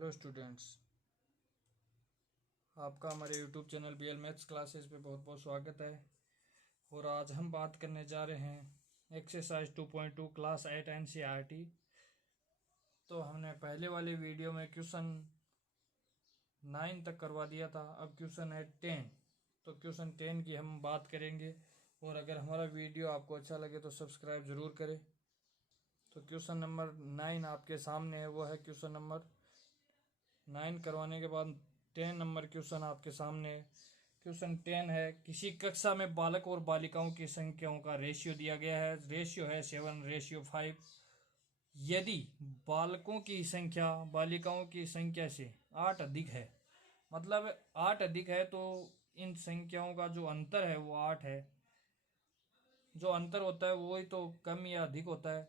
Hello students, आपका हमारे YouTube channel BL maths classes पे बहुत बहुत स्वागत है। और आज हम बात करने जा रहे हैं एक्सरसाइज 2.2 क्लास 8 NCERT। तो हमने पहले वाले वीडियो में क्वेश्चन 9 तक करवा दिया था, अब क्वेश्चन है 10। तो क्वेश्चन 10 की हम बात करेंगे। और अगर हमारा वीडियो आपको अच्छा लगे तो सब्सक्राइब ज़रूर करें। तो क्वेश्चन नंबर 9 आपके सामने है, वो है क्वेश्चन नंबर 9 करवाने के बाद 10 नंबर क्वेश्चन आपके सामने है। क्वेश्चन 10 है, किसी कक्षा में बालक और बालिकाओं की संख्याओं का रेशियो दिया गया है। रेशियो है 7:5। यदि बालकों की संख्या बालिकाओं की संख्या से 8 अधिक है, मतलब 8 अधिक है, तो इन संख्याओं का जो अंतर है वो 8 है। जो अंतर होता है वही तो कम या अधिक होता है।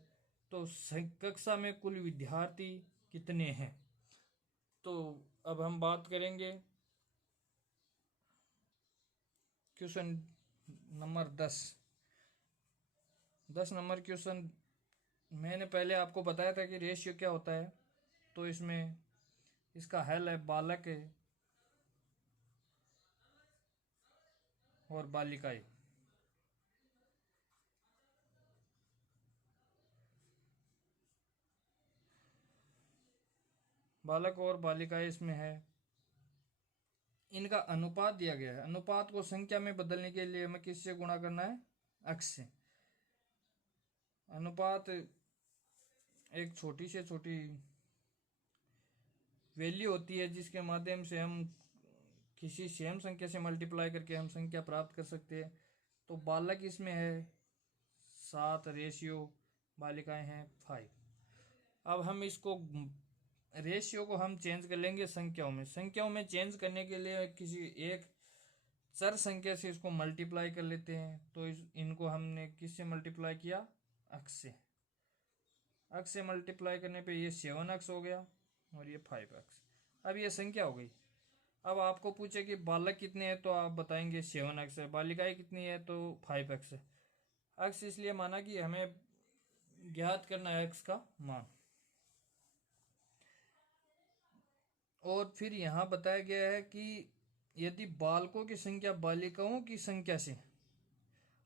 तो कक्षा में कुल विद्यार्थी कितने हैं। तो अब हम बात करेंगे क्वेश्चन नंबर 10 नंबर क्वेश्चन। मैंने पहले आपको बताया था कि रेशियो क्या होता है। तो इसमें इसका हल है बालक और बालिकाएं। बालक और बालिकाएं इसमें है, इनका अनुपात दिया गया है। अनुपात को संख्या में बदलने के लिए हमें किससे गुणा करना है? अक्स से। अनुपात एक छोटी से छोटी वैल्यू होती है जिसके माध्यम से हम किसी सेम संख्या से मल्टीप्लाई करके हम संख्या प्राप्त कर सकते हैं। तो बालक इसमें है 7, रेशियो बालिकाएं हैं 5। अब हम इसको रेशियो को हम चेंज कर लेंगे संख्याओं में चेंज करने के लिए किसी एक चर संख्या से इसको मल्टीप्लाई कर लेते हैं। तो इनको हमने किससे मल्टीप्लाई किया? अक्स से। अक्स से मल्टीप्लाई करने पे ये 7x हो गया और ये 5x। अब ये संख्या हो गई। अब आपको पूछे कि बालक कितने हैं, तो आप बताएंगे 7x है। बालिकाएं कितनी है, तो 5x है। x इसलिए माना कि हमें ज्ञात करना है x का मान। और फिर यहाँ बताया गया है कि यदि बालकों की संख्या बालिकाओं की संख्या से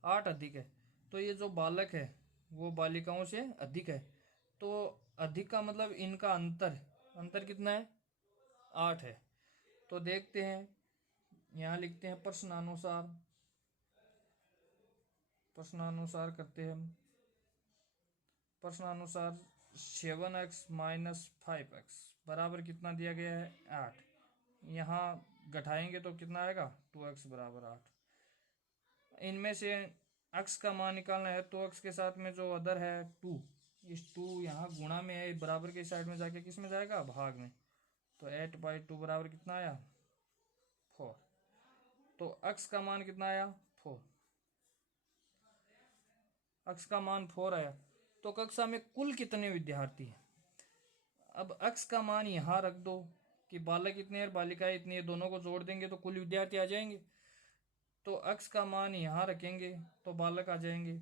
8 अधिक है, तो ये जो बालक है वो बालिकाओं से अधिक है। तो अधिक का मतलब इनका अंतर कितना है? 8 है। तो देखते हैं, यहाँ लिखते हैं प्रश्नानुसार करते हैं हम। प्रश्नानुसार 7x माइनस 5x बराबर कितना दिया गया है? 8। यहाँ घटाएंगे तो कितना आएगा? 2x बराबर 8। इनमें से x का मान निकालना है, तो x के साथ में जो अदर है 2, इस 2 यहाँ गुणा में है, बराबर के साइड में जाके किस में जाएगा? भाग में। तो 8/2 बराबर कितना आया? 4। तो x का मान कितना आया? 4। x का मान 4 आया। तो कक्षा में कुल कितने विद्यार्थी हैं? अब x का मान यहाँ रख दो कि बालक इतने और बालिकाएं इतनी है, दोनों को जोड़ देंगे तो कुल विद्यार्थी आ जाएंगे। तो x का मान यहाँ रखेंगे तो बालक आ जाएंगे।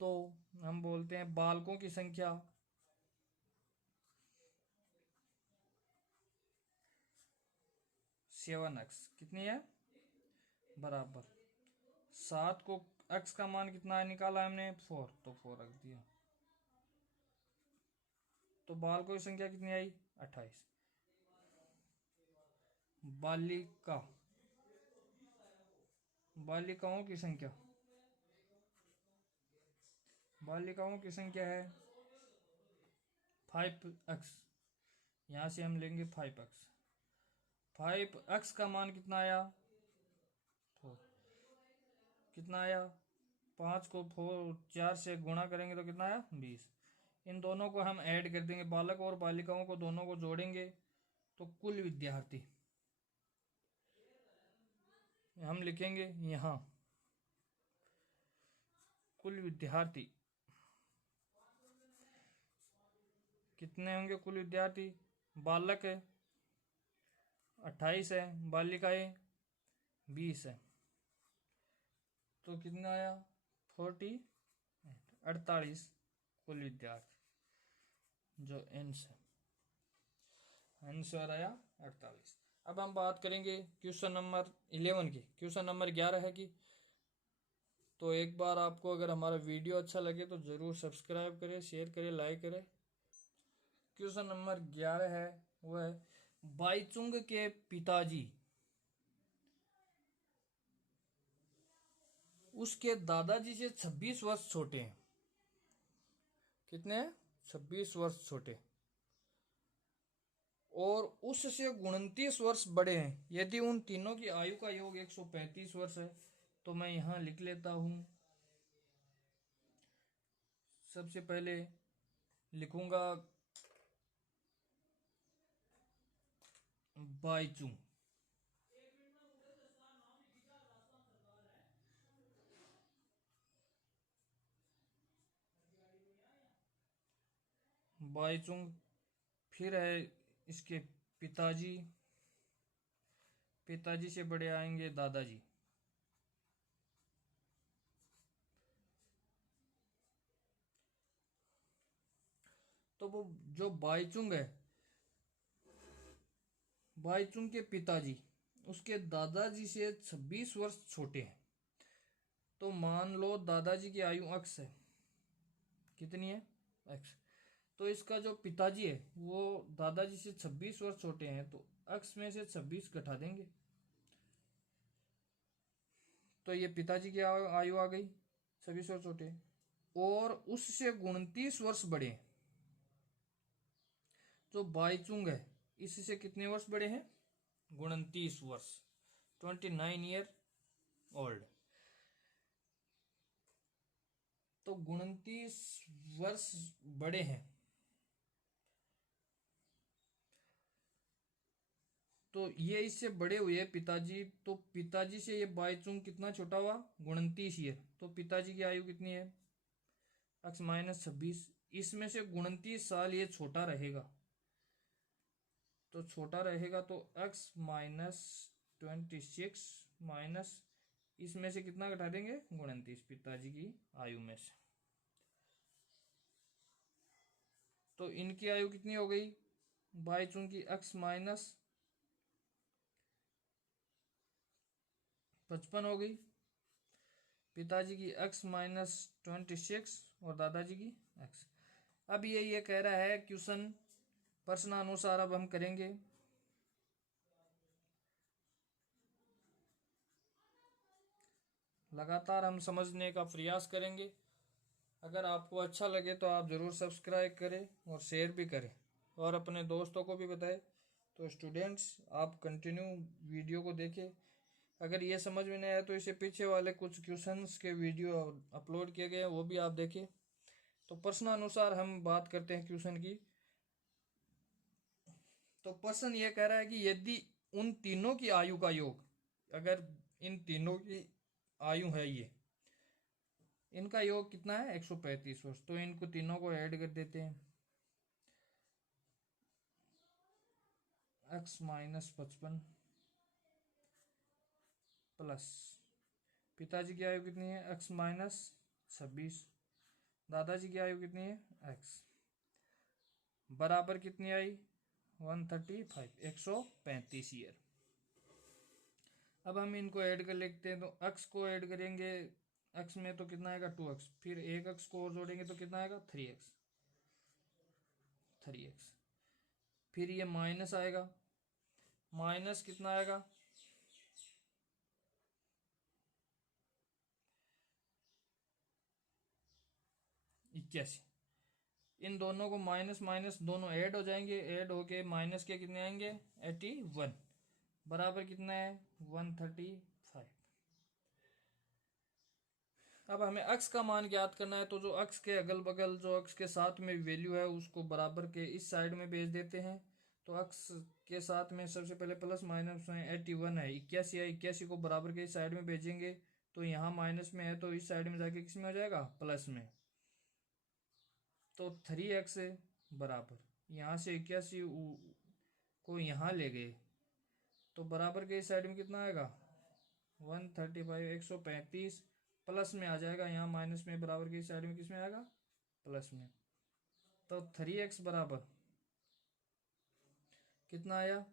तो हम बोलते हैं बालकों की संख्या सेवन एक्स कितनी है? बराबर 7 को x का मान कितना निकाला हमने? 4, तो 4 रख दिया। तो बालकों की संख्या कितनी आई? 28। बालिकाओं की संख्या है 5x। यहां से हम लेंगे 5x। 5x का मान कितना आया? 4। कितना आया? 5 को 4 से गुणा करेंगे तो कितना आया? 20। इन दोनों को हम ऐड कर देंगे, बालक और बालिकाओं को दोनों को जोड़ेंगे तो कुल विद्यार्थी हम लिखेंगे यहाँ। कुल विद्यार्थी कितने होंगे? कुल विद्यार्थी बालक है 28 है, बालिकाएं 20 है। तो कितना आया? 48 कुल विद्यार्थी जो एन है। आंसर आया 48। अब हम बात करेंगे क्वेश्चन नंबर 11 की। क्वेश्चन नंबर 11 है कि तो एक बार आपको अगर हमारा वीडियो अच्छा लगे तो ज़रूर सब्सक्राइब करें, शेयर करें, लाइक करें। क्वेश्चन नंबर 11 है वो है बाईचुंग के पिताजी उसके दादाजी से 26 वर्ष छोटे हैं। कितने हैं? 26 वर्ष छोटे और उससे 29 वर्ष बड़े हैं। यदि उन तीनों की आयु का योग 135 वर्ष है तो मैं यहां लिख लेता हूं। सबसे पहले लिखूंगा बाईचुंग। बाईचुंग। फिर है इसके पिताजी, पिताजी से बड़े आएंगे दादाजी। तो वो जो बाईचुंग है, बाईचुंग के पिताजी उसके दादाजी से 26 वर्ष छोटे हैं। तो मान लो दादाजी की आयु x है। कितनी है? x। तो इसका जो पिताजी है वो दादाजी से 26 वर्ष छोटे हैं, तो x में से 26 घटा देंगे तो ये पिताजी की आयु आ गई 26 वर्ष छोटे। और उससे 29 वर्ष बड़े हैं। जो बाईचुंग है इससे कितने वर्ष बड़े हैं? 29 वर्ष, 29 ईयर ओल्ड। तो 29 वर्ष बड़े हैं तो ये इससे बड़े हुए पिताजी। तो पिताजी से ये बाईचुंग कितना छोटा हुआ? 29 ईयर। तो पिताजी की आयु कितनी है? x minus 26। इसमें से 29 साल ये छोटा रहेगा। तो छोटा रहेगा तो x माइनस 26 माइनस इसमें से कितना घटा देंगे? 29 पिताजी की आयु में से। तो इनकी आयु कितनी हो गई? बाईचुंग की x माइनस 55 हो गई, पिताजी की x माइनस 26 और दादाजी की x। अब ये कह रहा है क्वेश्चन प्रश्नानुसार अब हम करेंगे। लगातार हम समझने का प्रयास करेंगे। अगर आपको अच्छा लगे तो आप ज़रूर सब्सक्राइब करें और शेयर भी करें और अपने दोस्तों को भी बताएं। तो स्टूडेंट्स आप कंटिन्यू वीडियो को देखें। अगर ये समझ में नहीं आया तो इसे पीछे वाले कुछ क्वेश्चंस के वीडियो अपलोड किए गए हैं वो भी आप देखें। तो प्रश्न अनुसार हम बात करते हैं क्वेश्चन की। तो प्रश्न ये कह रहा है कि यदि उन तीनों की आयु का योग, अगर इन तीनों की आयु है ये, इनका योग कितना है? 135 वर्ष। तो इनको तीनों को ऐड कर देते हैं। x माइनस 55 प्लस पिताजी की आयु कितनी है? x minus 26। दादाजी की आयु कितनी है? x बराबर कितनी आई? 135, 135 ईयर। अब हम इनको ऐड कर लेते हैं। तो x को ऐड करेंगे, x में तो कितना आएगा? 2x। फिर एक x को और जोड़ेंगे तो कितना आएगा? 3x। फिर ये माइनस आएगा, माइनस कितना आएगा? 81। इन दोनों को माइनस माइनस दोनों ऐड हो जाएंगे, ऐड होके माइनस के कितने आएंगे? 81 बराबर कितना है? 135। अब हमें x का मान ज्ञात करना है। तो जो x के अगल बगल जो x के साथ में वैल्यू है उसको बराबर के इस साइड में भेज देते हैं। तो x के साथ में सबसे पहले प्लस माइनस में 81 है, 81 है, 81 को बराबर के इस साइड में भेजेंगे। तो यहाँ माइनस में है तो इस साइड में जाके किस में हो जाएगा? प्लस में। तो 3x बराबर यहाँ से 81 को यहाँ ले गए तो बराबर के इस साइड में कितना आएगा? 135, 135 प्लस में आ जाएगा। यहाँ माइनस में बराबर के इस साइड में किस में आएगा? प्लस में। तो 3x बराबर कितना आया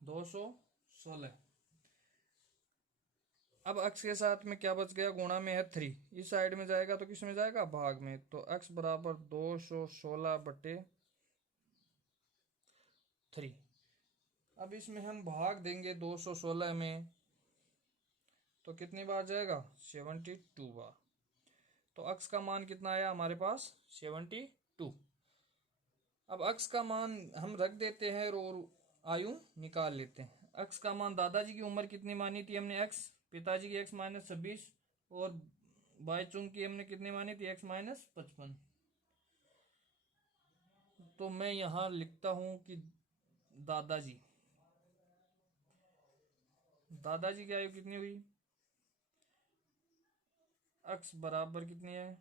216। अब x के साथ में क्या बच गया, गुणा में है 3, इस साइड में जाएगा तो किस में जाएगा, भाग में। तो x बराबर 216/3। अब इसमें हम भाग देंगे 216 में, तो कितनी बार जाएगा, 72 बार। तो x का मान कितना आया हमारे पास, 72। अब x का मान हम रख देते हैं और आयु निकाल लेते हैं। x का मान, दादाजी की उम्र कितनी मानी थी हमने, x, पिताजी की x - 26, और बाईचुंग की हमने कितनी मानी थी, x - 55। तो मैं यहाँ लिखता हूँ कि दादाजी की आयु कितनी हुई, x बराबर कितनी है,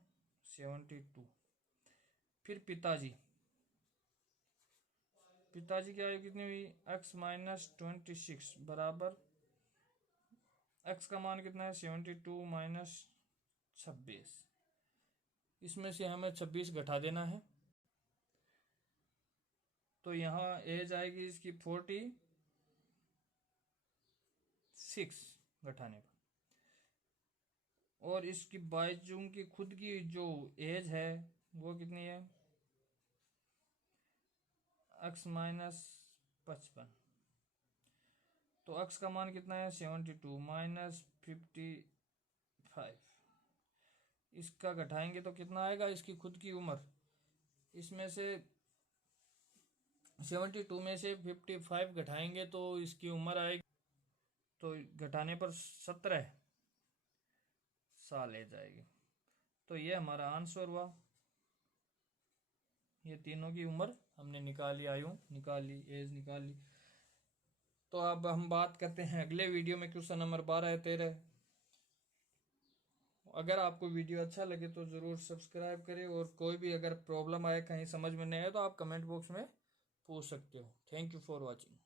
72। फिर पिताजी की आयु कितनी हुई, x - 26 बराबर, x का मान कितना है, 72 - 26। इसमें से हमें 26 घटा देना है, तो यहाँ एज आएगी इसकी 46 घटाने पर। और इसकी बाईचुंग की खुद की जो एज है वो कितनी है, x - 55। तो x का मान कितना है, 72 - 55। इसका घटाएंगे तो कितना आएगा, इसकी खुद की उम्र, इसमें से 72 में से 55 घटाएंगे तो इसकी उम्र आएगी, तो घटाने पर 17 साल एज आएगी। तो ये हमारा आंसर हुआ, ये तीनों की उम्र हमने निकाली, आयु निकाली, एज निकाली। तो अब हम बात करते हैं अगले वीडियो में, क्वेश्चन नंबर 12 है 13। अगर आपको वीडियो अच्छा लगे तो ज़रूर सब्सक्राइब करें, और कोई भी अगर प्रॉब्लम आए, कहीं समझ में नहीं आए, तो आप कमेंट बॉक्स में पूछ सकते हो। Thank you for watching.